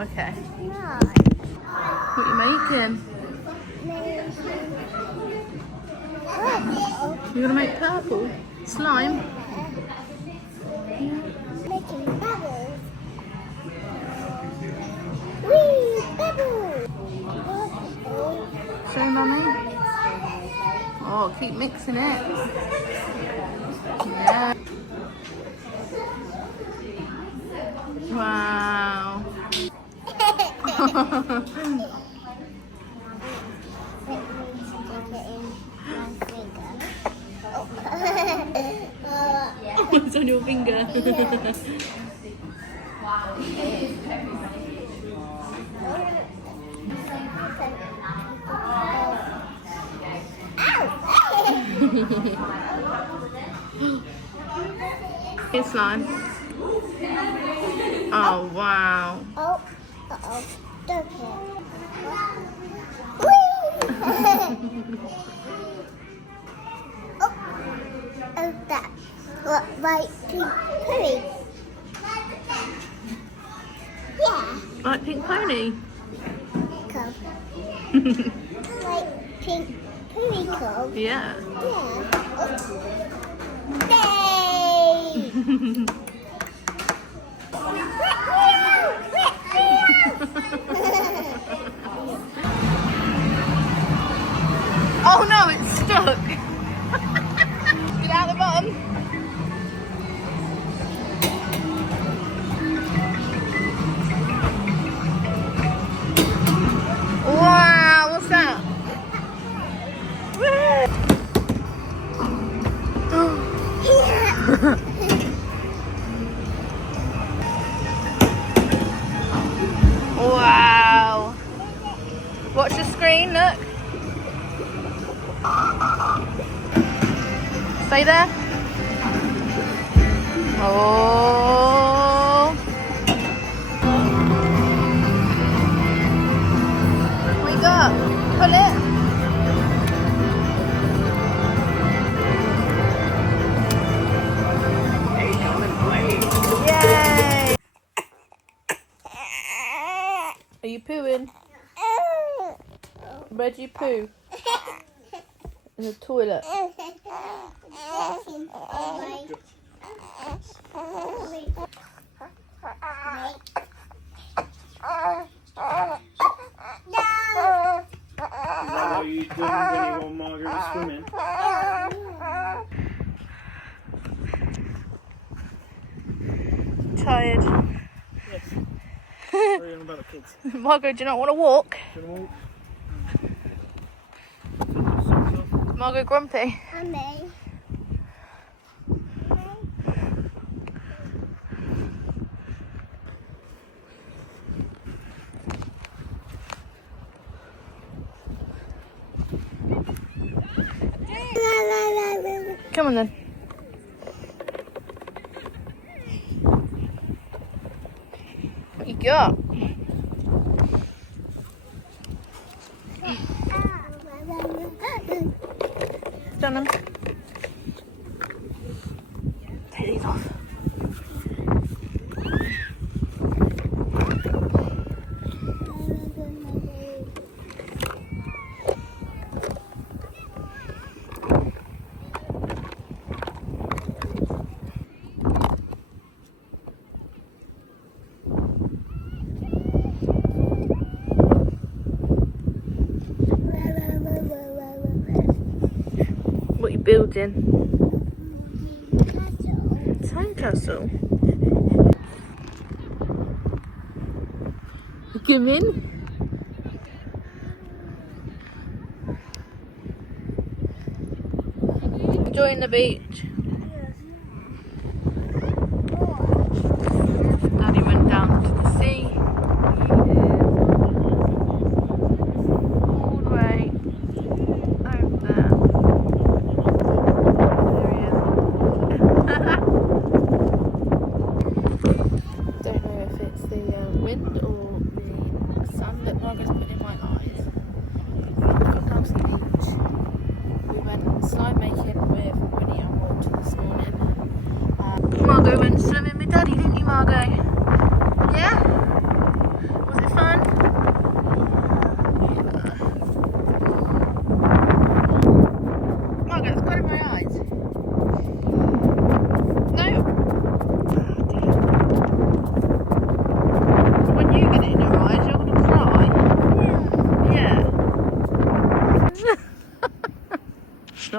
Oh, okay. No. What are you making? You're gonna make purple slime? Making bubbles. Whee! Bubbles! Show mummy. Oh, keep mixing it. Yeah. Wow. It's on your finger. It's slime. Oh wow. Oh, uh-oh. Don't care. Oh, that. What, white, pink, purry? Yeah. Like pink pony. Come. White, pink, purry come. Yeah. Yeah. Yay! Oh no, it's stuck. Get out the bottom. Wow, what's that? Wow. Watch the screen, look. Stay there. Oh. What you got? Pull it. Yay. Are you pooing? Where do you poo? In the toilet. What are you doing when you want Margaret swimming? Tired. Yes. Sorry, I'm about the kids. Margot, do you not want to walk? Do you want to walk? Margot grumpy. And me. Come on then. What you got? Done them. Take these off. What are you building? Sandcastle. Come in. Enjoying the beach. Daddy went down to the sea. All the way over there. Don't know if it's the wind or the sun that Margaret's put in my eyes. We've gone down to the beach. We went slime making with Winnie and Walt.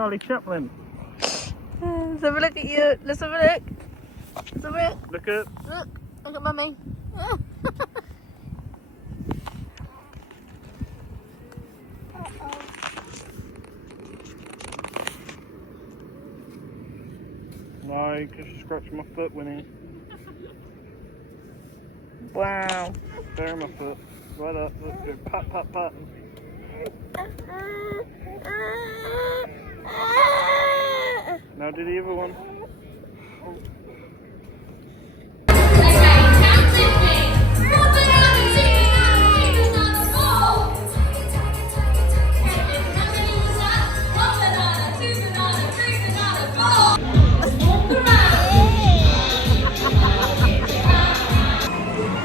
Charlie Chaplin. Let's have a look at you. Let's have a look. Let's have a look. Look at. Look at mummy. Why? Because you scratched my foot, Winnie. Wow. There, my foot. Right up. Look, go pat, pat, pat. Now do the other one.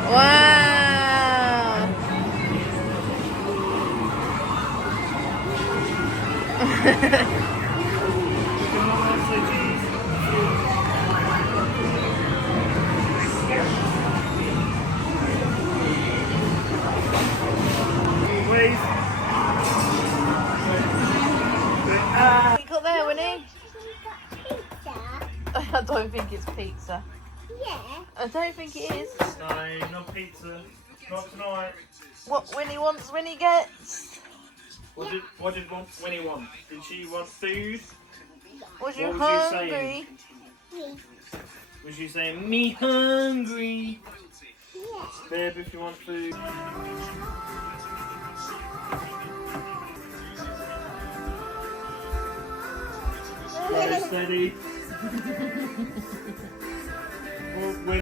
Wow. Please. What you got there, Winnie? Pizza? I don't think it's pizza. Yeah. I don't think it is. No, not pizza. Not tonight. What Winnie wants, Winnie gets. What did Winnie want? Did she want food? Was you What was you hungry? saying? Yeah. Was you saying, me hungry? Yeah. Babe, if you want food. Slow, steady. Oh, wait.